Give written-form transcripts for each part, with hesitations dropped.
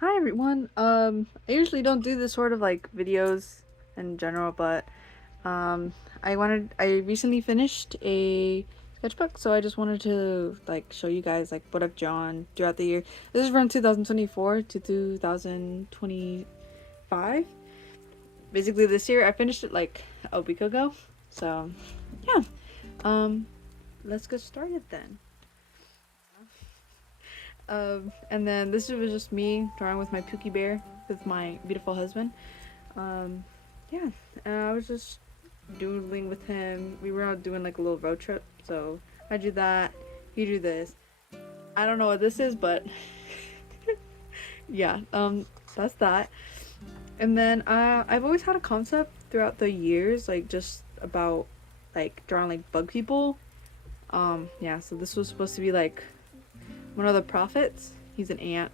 Hi everyone. I usually don't do this sort of like videos in general, but um, I recently finished a sketchbook, so I just wanted to like show you guys like what I've drawn throughout the year. This is from 2024 to 2025. Basically, this year I finished it like a week ago. So, yeah. Um, let's get started then. And then this was just me drawing with my Pookie Bear with my beautiful husband. Um, yeah, I was just doodling with him. We were out doing like a little road trip, so I do that. He drew this. I don't know what this is, but yeah, that's that. And then I've always had a concept throughout the years, like just about like drawing like bug people. Yeah, so this was supposed to be like one of the prophets. He's an ant.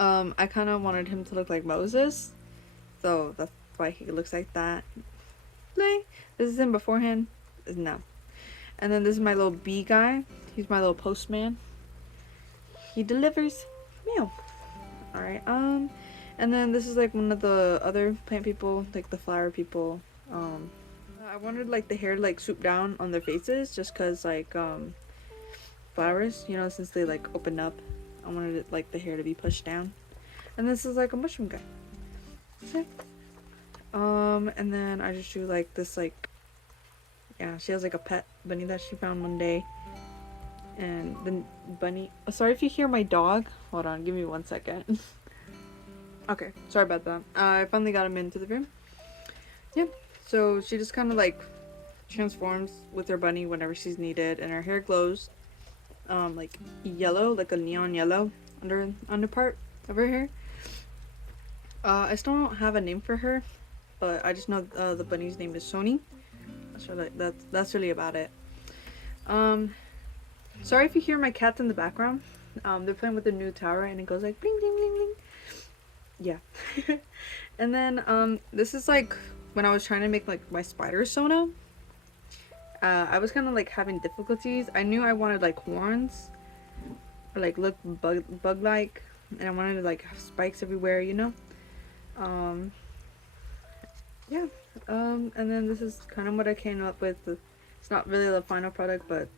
I kind of wanted him to look like Moses, so that's why he looks like that. This is him beforehand. No. And then this is my little bee guy. He's my little postman. He delivers mail. Alright, and then this is like one of the other plant people, like the flower people. I wanted like the hair to like swoop down on their faces just cause like flowers, you know, since they like open up. I wanted it like the hair to be pushed down. And this is like a mushroom guy. Okay. And then I just drew like this like, yeah, she has like a pet bunny that she found one day. And the bunny, oh, sorry if you hear my dog. Hold on, give me 1 second. Okay, sorry about that. I finally got him into the room. Yeah, so she just kind of like transforms with her bunny whenever she's needed, and her hair glows like yellow, like a neon yellow under part of her hair. I still don't have a name for her, but I just know the bunny's name is Sony. That's really about it. Um, Sorry if you hear my cats in the background. They're playing with the new tower, and it goes like bling bling bling bling. Yeah. And then this is like when I was trying to make like my spider sona. I was kind of like having difficulties. I knew I wanted like horns or like look bug like, and I wanted to like have spikes everywhere, you know. Um, yeah. And then this is kind of what I came up with. It's not really the final product, but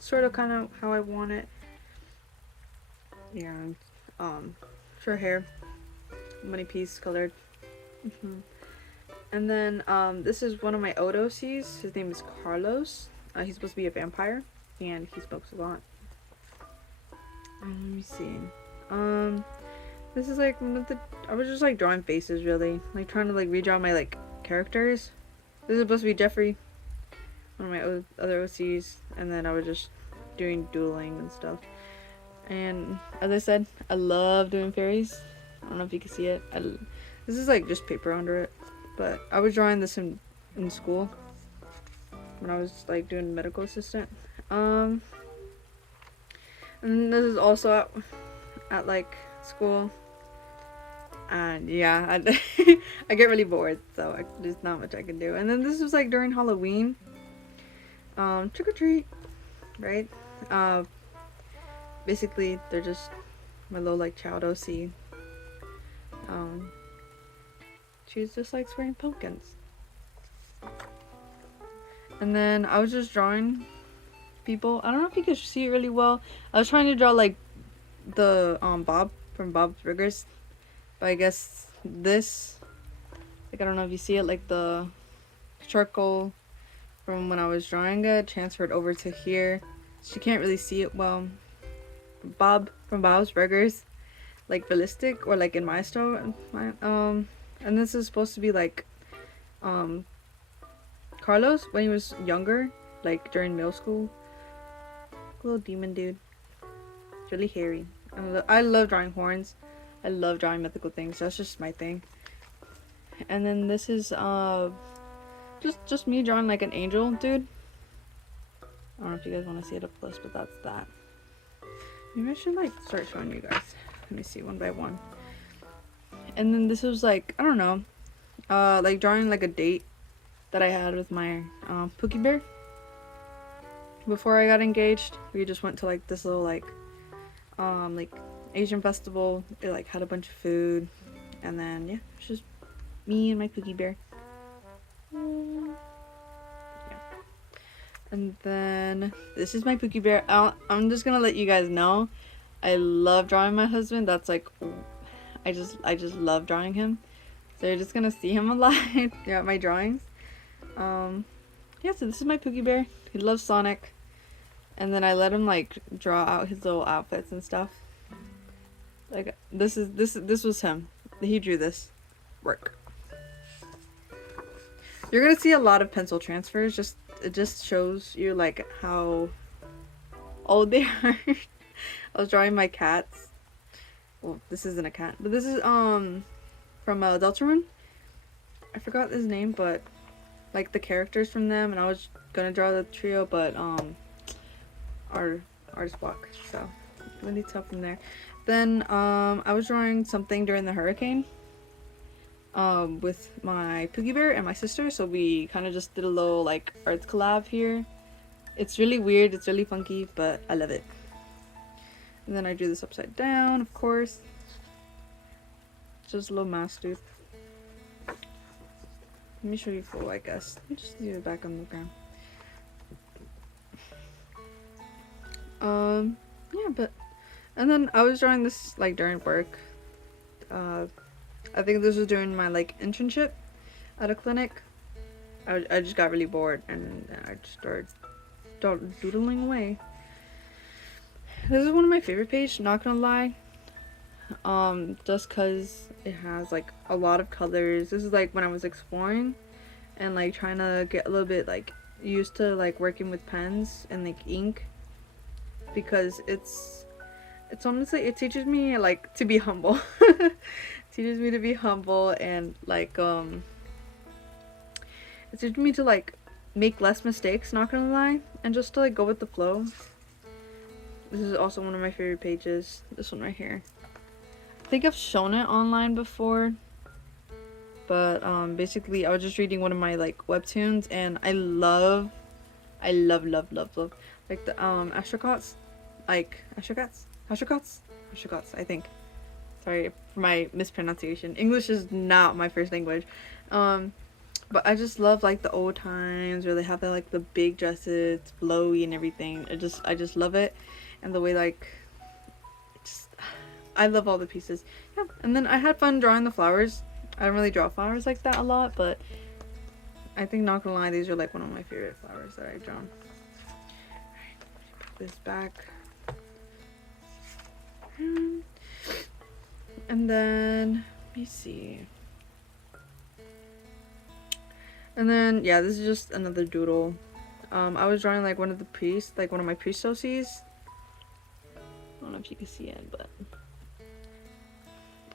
sort of kind of how I want it. Yeah. Um, Short hair, money piece colored. And then this is one of my ODOCs. His name is Carlos. He's supposed to be a vampire, and he smokes a lot. Let me see. Um, this is like one of the. I was just like drawing faces, really, like trying to like redraw my like characters. This is supposed to be Jeffrey, one of my other OCs, and then I was just doing doodling and stuff. And as I said, I love doing fairies. I don't know if you can see it. This is like just paper under it, but I was drawing this in school when I was like doing medical assistant. And this is also at like school, and yeah, I get really bored, so there's not much I can do. And then this was like during Halloween, trick or treat, right? Uh, Basically they're just my little like child OC. Um, she's just like wearing pumpkins. And then I was just drawing people. I don't know if you can see it really well. I was trying to draw like the Bob from Bob's Burgers, but I guess this, like, I don't know if you see it, like the charcoal from when I was drawing it transferred over to here. She can't really see it well. Bob from Bob's Burgers, like realistic or like in my style. And this is supposed to be like um Carlos when he was younger, like during middle school. Little demon dude. It's really hairy. I love drawing horns. I love drawing mythical things. That's just my thing. And then this is just me drawing like an angel dude. I don't know if you guys want to see it up close, but that's that. Maybe I should like start showing you guys. Let me see one by one. And then this was like, I don't know, like drawing like a date that I had with my Pookie Bear before I got engaged. We just went to like this little like Asian festival. It like had a bunch of food, and then yeah, it's just me and my Pookie Bear. Yeah. And then this is my Pookie Bear. I'm just gonna let you guys know, I love drawing my husband. That's like, I just love drawing him. So you're just gonna see him a lot throughout my drawings. Yeah, so this is my Pookie Bear. He loves Sonic. And then I let him like draw out his little outfits and stuff. Like this was him. He drew this work. You're gonna see a lot of pencil transfers. It just shows you like how old they are. I was drawing my cats. Well, this isn't a cat, but this is from Deltarune. I forgot his name, but like the characters from them, and I was gonna draw the trio, but our artist block, so I need help from there. Then I was drawing something during the hurricane with my Pookie Bear and my sister, so we kind of just did a little like art collab here. It's really weird, it's really funky, but I love it. And then I drew this upside down, of course. Just a little mouse dude. Let me show you full, I guess. Let me just leave it back on the ground. Yeah, but and then I was drawing this like during work. I think this was during my like internship at a clinic. I just got really bored and I just started doodling away. This is one of my favorite pages, not gonna lie. Just cause it has like a lot of colors. This is like when I was exploring and like trying to get a little bit like used to like working with pens and like ink, because it's honestly, it teaches me like to be humble. It teaches me to be humble and like it teaches me to like make less mistakes, not gonna lie, and just to like go with the flow. This is also one of my favorite pages, this one right here. I think I've shown it online before, but basically I was just reading one of my like webtoons, and I love like the astrocots, like astrocots, I think. Sorry for my mispronunciation. English is not my first language. But I just love like the old times where they have the, like the big dresses, it's flowy and everything. I just love it, and the way like I love all the pieces. Yeah, and then I had fun drawing the flowers. I don't really draw flowers like that a lot, but I think, not gonna lie, these are like one of my favorite flowers that I've drawn. Alright, put this back. And then, let me see. And then, yeah, this is just another doodle. I was drawing like one of the priests, like one of my priest associates. I don't know if you can see it, but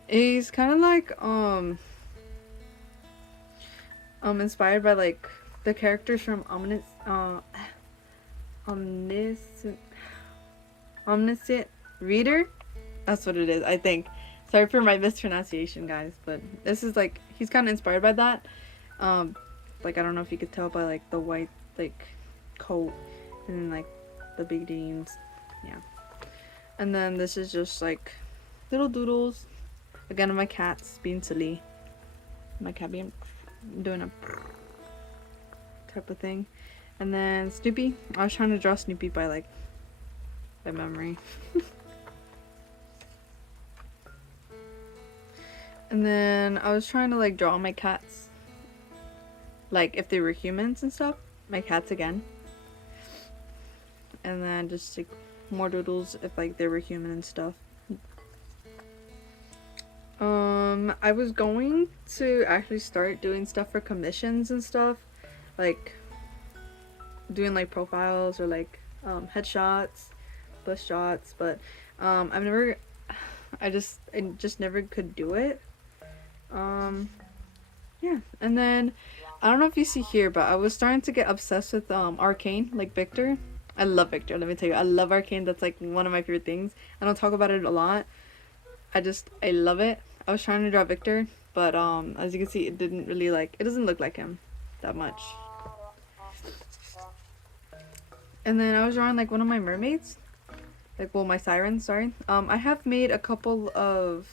he's kind of like inspired by like the characters from Omniscient Reader. That's what it is, I think. Sorry for my mispronunciation, guys, but this is like, he's kind of inspired by that. Like, I don't know if you could tell by like the white like coat and then like the big jeans. Yeah. And then this is just like little doodles. Again, of my cats being silly. My cat being doing a type of thing. And then Snoopy. I was trying to draw Snoopy by memory. And then I was trying to like draw my cats, like if they were humans and stuff. My cats again. And then just like more doodles if like they were human and stuff. I was going to actually start doing stuff for commissions and stuff, like doing like profiles or like headshots, bust shots, but I just never could do it. Yeah, and then I don't know if you see here, but I was starting to get obsessed with Arcane, like Victor. I love Victor, let me tell you. I love Arcane. That's like one of my favorite things. I don't talk about it a lot. I love it. I was trying to draw Victor, but as you can see, it didn't really it doesn't look like him that much. And then I was drawing like one of my mermaids. like, well, my siren, sorry. I have made a couple of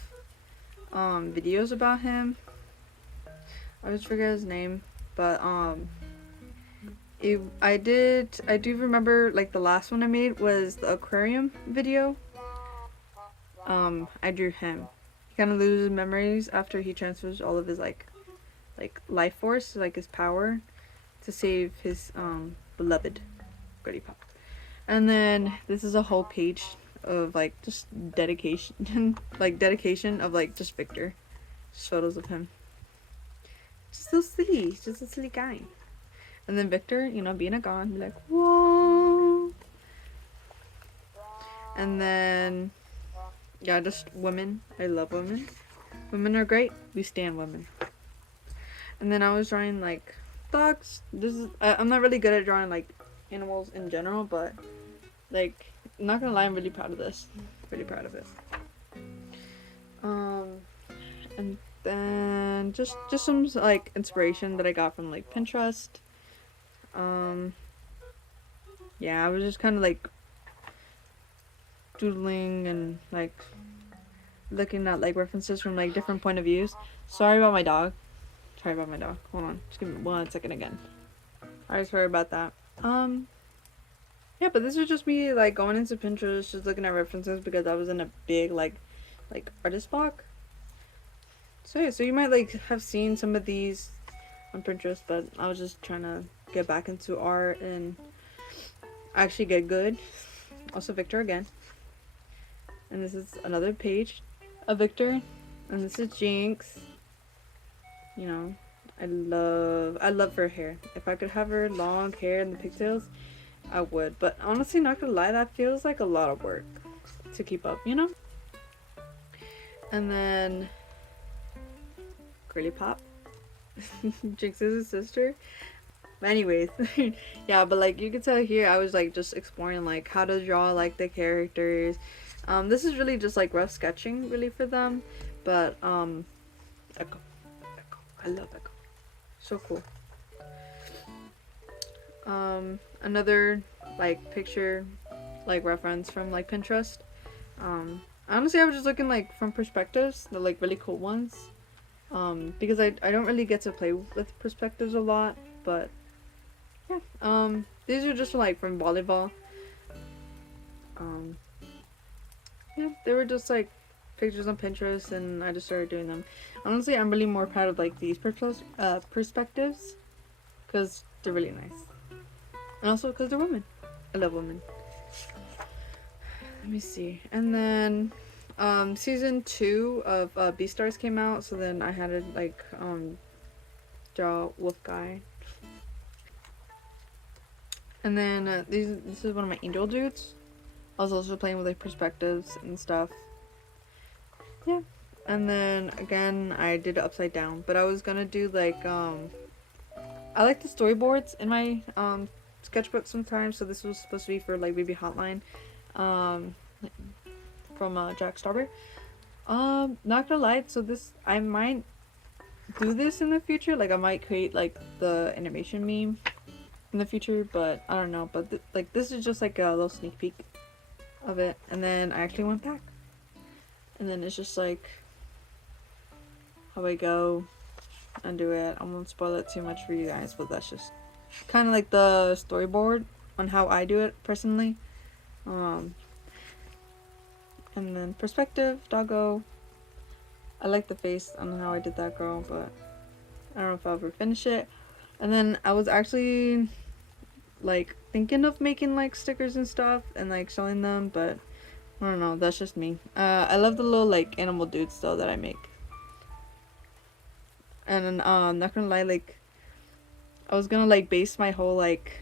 videos about him. I just forget his name, but I do remember, like, the last one I made was the aquarium video. I drew him. He kind of loses memories after he transfers all of his like life force, like his power, to save his beloved Gritty Pop. And then this is a whole page of like just dedication, like dedication of like just Victor, just photos of him. Just so silly, he's just a silly guy. And then Victor, you know, being a god, be like, whoa. And then yeah, just women. I love women. Women are great. We stand women. And then I was drawing like dogs. I'm not really good at drawing like animals in general, but like, I'm not gonna lie, I'm really proud of this. Really proud of it. And then just some like inspiration that I got from like Pinterest. Yeah, I was just kind of like doodling and like looking at like references from like different point of views. Sorry about my dog. Sorry about my dog. Hold on, just give me 1 second again. Alright, sorry about that. Yeah, but this is just me like going into Pinterest, just looking at references because I was in a big like artist block. So yeah, so you might like have seen some of these on Pinterest, but I was just trying to get back into art and actually get good. Also Victor again. And this is another page of Victor. And this is Jinx. You know, I love her hair. If I could have her long hair and the pigtails, I would. But honestly, not gonna lie, that feels like a lot of work to keep up, you know? And then Girly Pop. Jinx is his sister. But anyways, yeah, but like you can tell here, I was like just exploring like how to draw like the characters. This is really just like rough sketching really for them. But Echo. I love Echo. So cool. Another like picture like reference from like Pinterest. Honestly, I was just looking like from perspectives, the like really cool ones. Because I don't really get to play with perspectives a lot, but yeah. These are just like from volleyball. Yeah, they were just like pictures on Pinterest, and I just started doing them. Honestly, I'm really more proud of like these perspectives, because they're really nice, and also because they're women. I love women. Let me see. And then season 2 of Beastars came out, so then I had to like draw Wolf Guy. And then this is one of my angel dudes. I was also playing with like perspectives and stuff. Yeah. And then again, I did it upside down, but I was gonna do like I like the storyboards in my sketchbook sometimes, so this was supposed to be for like Baby Hotline from Jack Starber. Not gonna lie, so this I might do this in the future, like I might create like the animation meme in the future, but I don't know. But like this is just like a little sneak peek of it, and then I actually went back, and then it's just like how I go and do it. I won't spoil it too much for you guys, but that's just kind of like the storyboard on how I do it personally. And then perspective, doggo. I like the face on how I did that girl, but I don't know if I'll ever finish it. And then I was actually like thinking of making like stickers and stuff and like selling them, but I don't know, that's just me. I love the little like animal dudes though that I make. And then not gonna lie, like I was gonna like base my whole like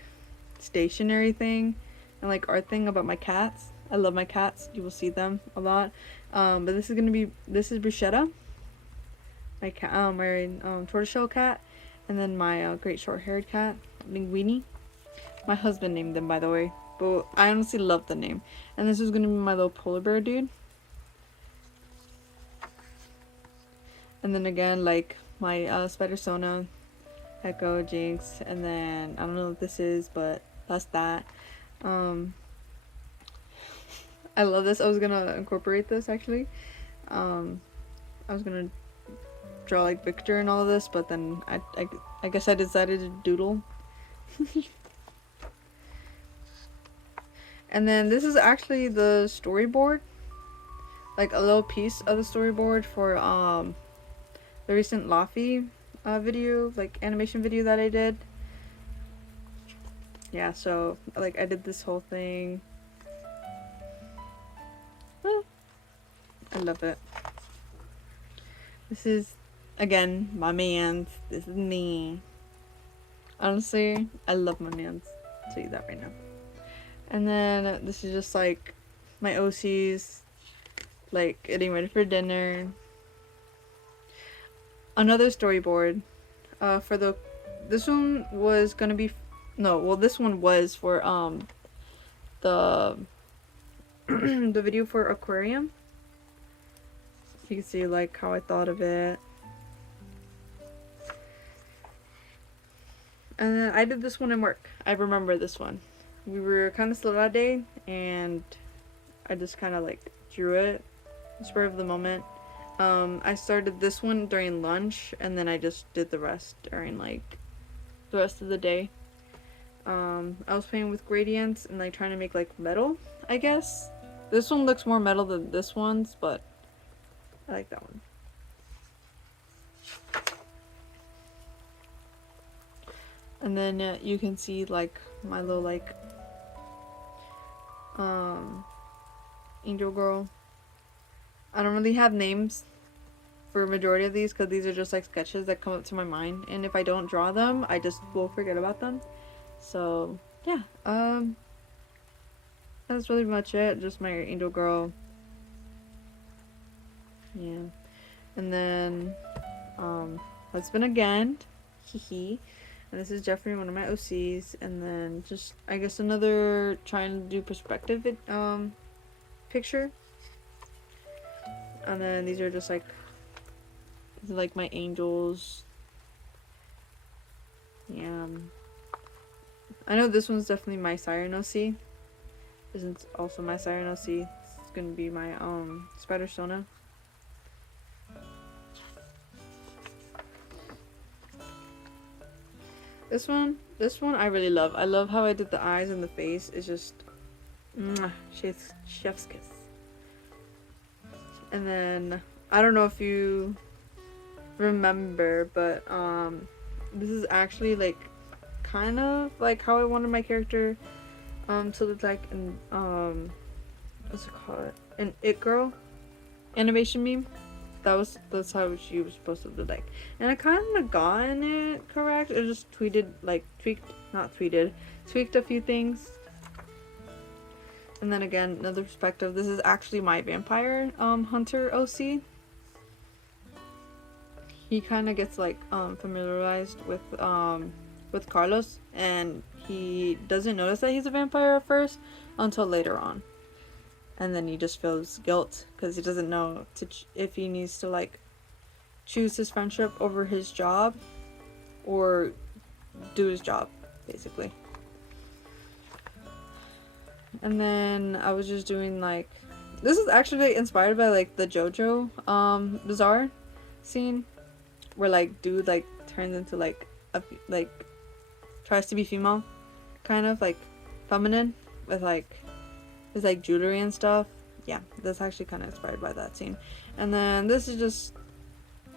stationery thing and like art thing about my cats. I love my cats. You will see them a lot. But this is Bruschetta, my cat, my tortoiseshell cat, and then my great short-haired cat, Linguini. My husband named them, by the way, but I honestly love the name. And this is gonna be my little polar bear dude. And then again, like my Spider Sona, Echo, Jinx, and then I don't know what this is, but that's that. I love this. I was gonna incorporate this actually. I was gonna draw like Victor and all of this, but then I guess I decided to doodle. And then this is actually the storyboard, like a little piece of the storyboard for the recent Laffy video, like animation video that I did. Yeah, so like I did this whole thing. Oh, I love it. This is again my man's. This is me. Honestly, I love my man's. I'll tell you that right now. And then this is just like my OCs, like getting ready for dinner. Another storyboard. For the this one was gonna be no, well this one was for the the video for aquarium. You can see like how I thought of it. And then I did this one in work. I remember this one. We were kind of slow that day, and I just kind of like drew it, spur of the moment. I started this one during lunch, and then I just did the rest during like the rest of the day. I was playing with gradients and like trying to make like metal, I guess. This one looks more metal than this one's, but I like that one. And then you can see like my little like angel girl. I don't really have names for a majority of these because these are just like sketches that come up to my mind, and if I don't draw them I just will forget about them. So yeah, that's really much it. Just my angel girl. Yeah. And then husband again, hee. And this is Jeffrey, one of my OCs. And then just I guess another trying to do perspective picture. And then these are just like my angels. Yeah. I know this one's definitely my Siren OC. This is also my Siren OC. It's gonna be my Spider Sona. This one I really love. I love how I did the eyes and the face. It's just chef's kiss. And then I don't know if you remember, but this is actually like kind of like how I wanted my character to look like in what's it called? An It Girl animation meme. That's how she was supposed to look like. And I kind of gotten it correct. I just tweaked a few things. And then again, another perspective. This is actually my vampire hunter OC. He kind of gets like familiarized with Carlos, and he doesn't notice that he's a vampire at first until later on. And then he just feels guilt because he doesn't know if he needs to like choose his friendship over his job or do his job, basically. And then I was just doing like, this is actually inspired by like the JoJo Bizarre scene where like dude like turns into like tries to be female, kind of like feminine with like his like jewelry and stuff. Yeah, that's actually kind of inspired by that scene. And then this is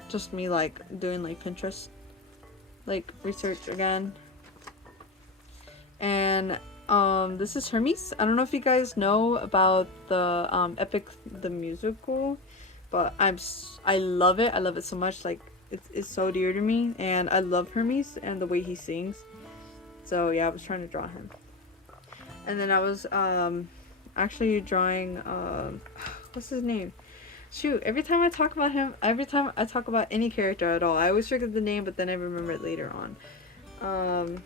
just me like doing like Pinterest like research again. And this is Hermes. I don't know if you guys know about the Epic the musical, but I love it. I love it so much. Like it's so dear to me, and I love Hermes and the way he sings. So yeah, I was trying to draw him. And then I was actually drawing what's his name? Shoot, every time I talk about him, every time I talk about any character at all, I always forget the name, but then I remember it later on.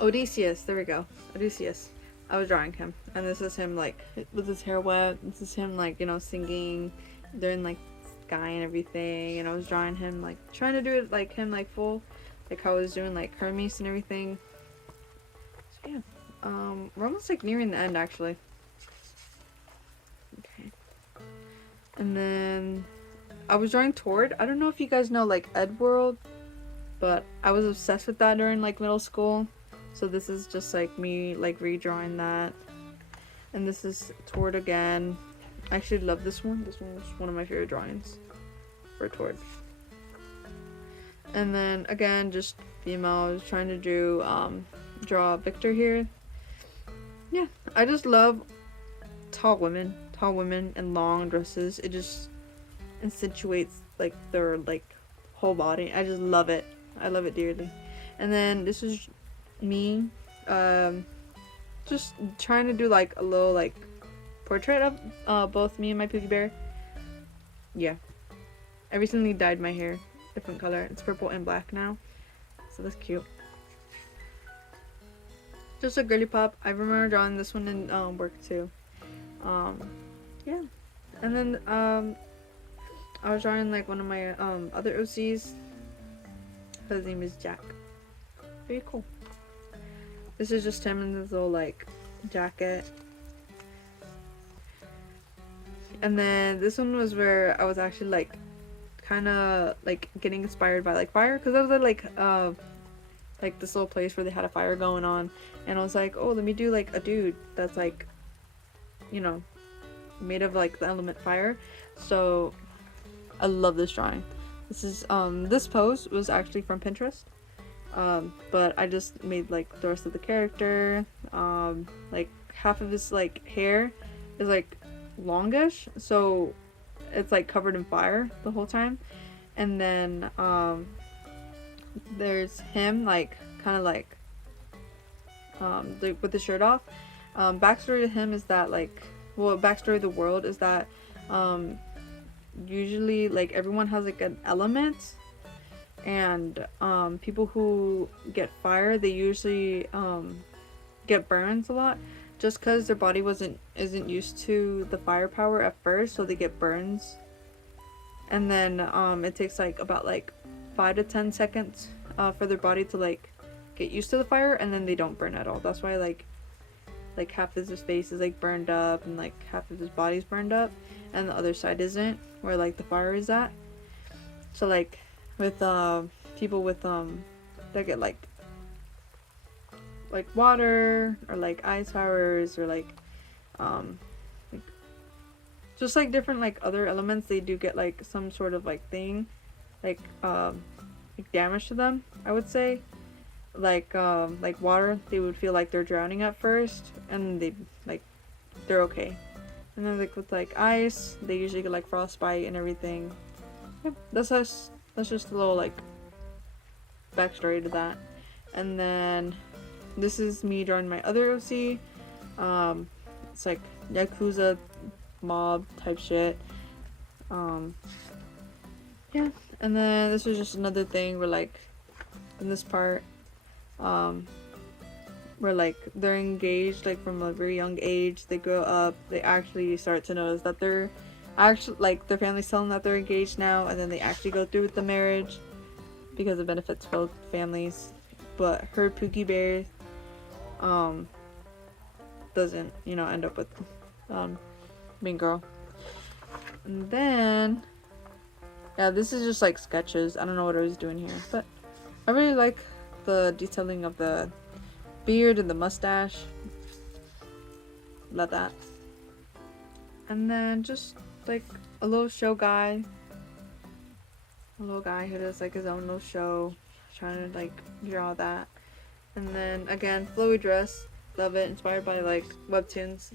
Odysseus, there we go. Odysseus. I was drawing him, and this is him like with his hair wet. This is him like, you know, singing during like sky and everything, and I was drawing him like trying to do it like him like full, like how I was doing like Hermes and everything. So yeah. We're almost like nearing the end actually. And then I was drawing Tord. I don't know if you guys know like Edworld, but I was obsessed with that during like middle school. So this is just like me like redrawing that. And this is Tord again. I actually love this one. This one was one of my favorite drawings for Tord. And then again, just female. I was trying to draw Victor here. Yeah, I just love tall women in long dresses. It just accentuates like their like whole body. I just love it. I love it dearly. And then this is me, just trying to do like a little like portrait of both me and my Pookie Bear. Yeah, I recently dyed my hair different color. It's purple and black now, so that's cute. Just a girly pop. I remember drawing this one in work too. Yeah, and then I was drawing like one of my other OCs. His name is Jack. Very cool. This is just him in this little like jacket. And then this one was where I was actually like kind of like getting inspired by like fire, because I was at like this little place where they had a fire going on, and I was like, oh, let me do like a dude that's like, you know, made of like the element fire. So I love this drawing. This is this pose was actually from Pinterest, but I just made like the rest of the character. Like half of his like hair is like longish, so it's like covered in fire the whole time. And then there's him like kind of like with the shirt off. Backstory to him is that like, well, backstory of the world is that usually like everyone has like an element, and people who get fire, they usually get burns a lot, just because their body isn't used to the fire power at first, so they get burns. And then it takes like about like 5 to 10 seconds for their body to like get used to the fire, and then they don't burn at all. That's why like half of his face is like burned up, and like half of his body's burned up, and the other side isn't, where like the fire is at. So like with people with that get like water or like ice powers or like just like different like other elements, they do get like some sort of like thing like damage to them, I would say. Like water, they would feel like they're drowning at first, and they're okay. And then like with like ice, they usually get like frostbite and everything. Yeah, that's just a little like backstory to that. And then this is me drawing my other OC. It's like Yakuza mob type shit. Yeah, and then this was just another thing where like in this part where like they're engaged like from a very young age. They grow up, they actually start to notice that they're actually like their family's telling them that they're engaged now, and then they actually go through with the marriage because it benefits both families. But her Pookie Bear doesn't, you know, end up with main girl. And then yeah, this is just like sketches. I don't know what I was doing here, but I really like the detailing of the beard and the mustache. Love that. And then just like a little show guy. A little guy who does like his own little show. Trying to like draw that. And then again, flowy dress. Love it. Inspired by like webtoons.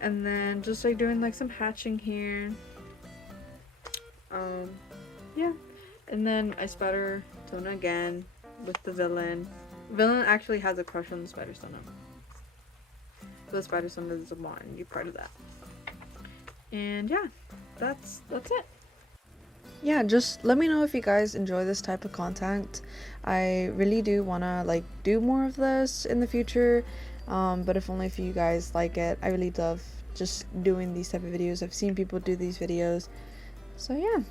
And then just like doing like some hatching here. Yeah. And then I spatter Tona again with the villain. Villain actually has a crush on the Spider Sona. So the Spider Sona is a Mon, you're part of that. And yeah, that's it. Yeah, just let me know if you guys enjoy this type of content. I really do wanna like do more of this in the future. But if only if you guys like it. I really love just doing these type of videos. I've seen people do these videos. So yeah,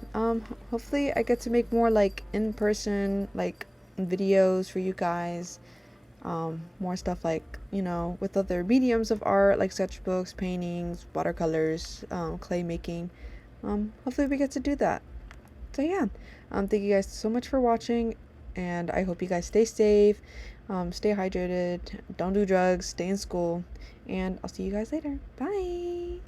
hopefully I get to make more like in-person like videos for you guys. more stuff like, with other mediums of art like sketchbooks, paintings, watercolors, clay making. Hopefully we get to do that. So yeah, thank you guys so much for watching, and I hope you guys stay safe, stay hydrated, don't do drugs, stay in school, and I'll see you guys later. Bye.